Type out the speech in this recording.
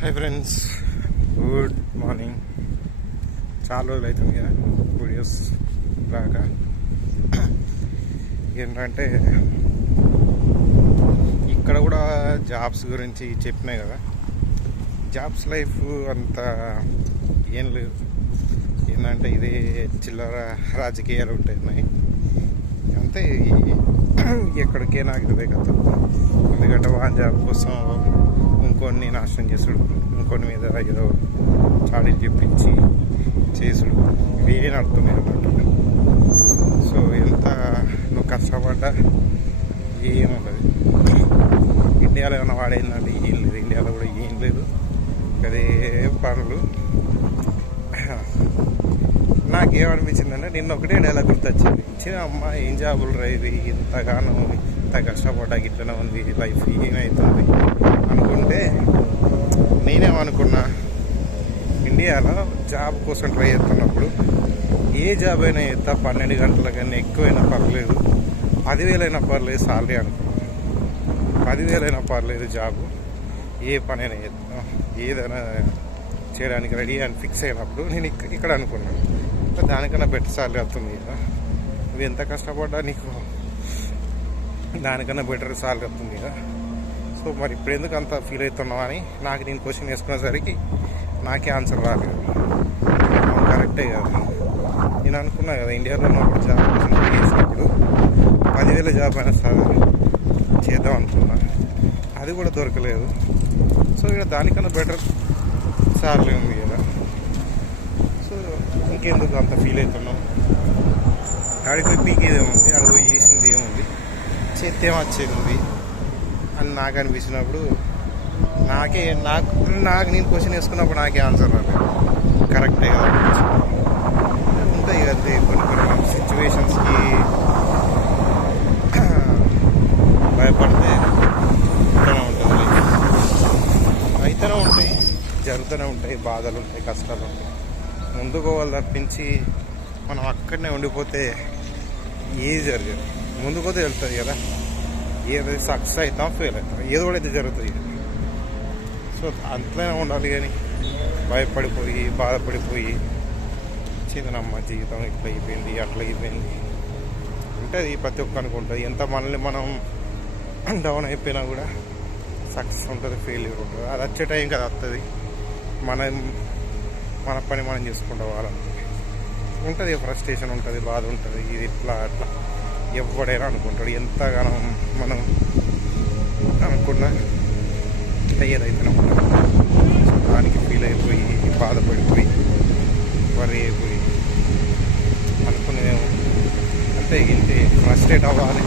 Hi friends good morning చాలా రోజులు అవుతుంది కదా. వీడియోస్ రాక. ఏంటంటే ఇక్కడ కూడా జాబ్స్ గురించి చెప్పినాయి కదా. జాబ్స్ లైఫ్ అంత ఏం లేదు. ఏంటంటే ఇదే చిల్లర రాజకీయాలు ఉంటున్నాయి అంతే ఈ- ఎక్కడికే నాకు ఇదే కదా. ఎందుకంటే వాన్ జాబ్ కోసం ఇంకొన్ని నాశనం చేసుడు ఇంకొన్ని మీద ఏదో చాడీలు చెప్పించి చేసుడు. ఇవే నడుతున్నాయి అనమాట. సో ఎంత నువ్వు కష్టపడ్డా ఏముండదు ఇండియాలో ఏమైనా వాడేందంటే ఏం లేదు. ఇండియాలో కూడా ఏం లేదు. అదే పనులు. నాకేమనిపించిందంటే నిన్న ఒకటే డైలాగ్ గుర్తొచ్చింది. చిన్న అమ్మ ఏం జాబులు రా ఇది ఇంతగానో ఇంత కష్టపడ్డా గిట్లనే ఉంది. లైఫ్ ఏమవుతుంది అనుకుంటే నేనేమనుకున్నా ఇండియాలో జాబ్ కోసం ట్రై చేస్తున్నప్పుడు ఏ జాబ్ అయినా ఎంత పన్నెండు గంటల కన్నా ఎక్కువైనా పర్లేదు. పదివేలైనా పర్లేదు సాలరీ అనుకున్నా. పదివేలైనా పర్లేదు జాబ్. ఏ పనైనా చేద్దాం ఏదైనా చేయడానికి రెడీ అని ఫిక్స్ అయినప్పుడు నేను ఇక్కడ అనుకున్నాను ఇంకా దానికన్నా బెటర్ సాలరీ వస్తుంది కదా. నువ్వు ఎంత కష్టపడ్డా నీకు దానికన్నా బెటర్ సాలరీ వస్తుంది కదా. సో మరి ఇప్పుడు ఎందుకు అంత ఫీల్ అవుతున్నావు అని నాకు నేను క్వశ్చన్ వేసుకునేసరికి నాకే ఆన్సర్ రాలేదు. కరెక్టే కదా. నేను అనుకున్నా కదా ఇండియాలో ఉన్నప్పుడు జాబ్ కోసం చేసినప్పుడు పదివేల జాబ్ అయినా సార్ చేద్దాం అనుకున్నా. అది కూడా దొరకలేదు. సో ఇక్కడ దానికన్నా బెటర్ సాలరీ ఉంది కదా. సో ఇంకెందుకు అంత ఫీల్ అవుతున్నాం ఆడికి పోయి పీకేది ఏముంది ఆడికి పోయి చేసింది ఏముంది చేస్తే వచ్చేది అని నాకు అనిపించినప్పుడు నాకే నాకు నాకు నేను క్వశ్చన్ వేసుకున్నప్పుడు నాకే ఆన్సర్ రాలేదు. కరెక్టే కదా? ఉంటాయి అంతే కొన్ని కొన్ని సిచ్యువేషన్స్కి భయపడితే ఇట్లనే ఉంటుంది. life. అయితేనే ఉంటాయి జరుగుతూనే ఉంటాయి బాధలు ఉంటాయి కష్టాలు ఉంటాయి ముందుకు వాళ్ళు తప్పించి మనం అక్కడనే ఉండిపోతే ఏది జరగదు. ముందుకోతే వెళ్తుంది కదా. ఏదైతే సక్సెస్ అవుతాం ఫెయిల్ అవుతాం ఏదో కూడా అయితే జరుగుతుంది. సో అంతలోనే ఉండాలి కానీ భయపడిపోయి బాధపడిపోయి చిన్నమ్మ జీవితం ఇట్లా అయిపోయింది అట్లా అయిపోయింది. ఉంటుంది ప్రతి ఒక్కరికి ఉంటుంది. ఎంత మనల్ని మనం డౌన్ అయిపోయినా కూడా సక్సెస్ ఉంటుంది ఫెయిల్యూర్ ఉంటుంది. అది వచ్చే టైం కదా వస్తుంది. మనం మన పని మనం చేసుకుంటూ పోవాలంటే ఉంటుంది ఫ్రస్ట్రేషన్ ఉంటుంది బాధ ఉంటుంది ఇది ఇట్లా అట్లా. ఎవడైనా అనుకుంటాడు ఎంతగానో మనం అనుకున్నా అయ్యేదైతేనే ఉంటుంది. దానికి ఫీల్ అయిపోయి బాధపడిపోయి వరి అయిపోయి అనుకునేదేమో అంతే ఇంటి ఫ్రస్ట్రేట్ అవ్వాలి.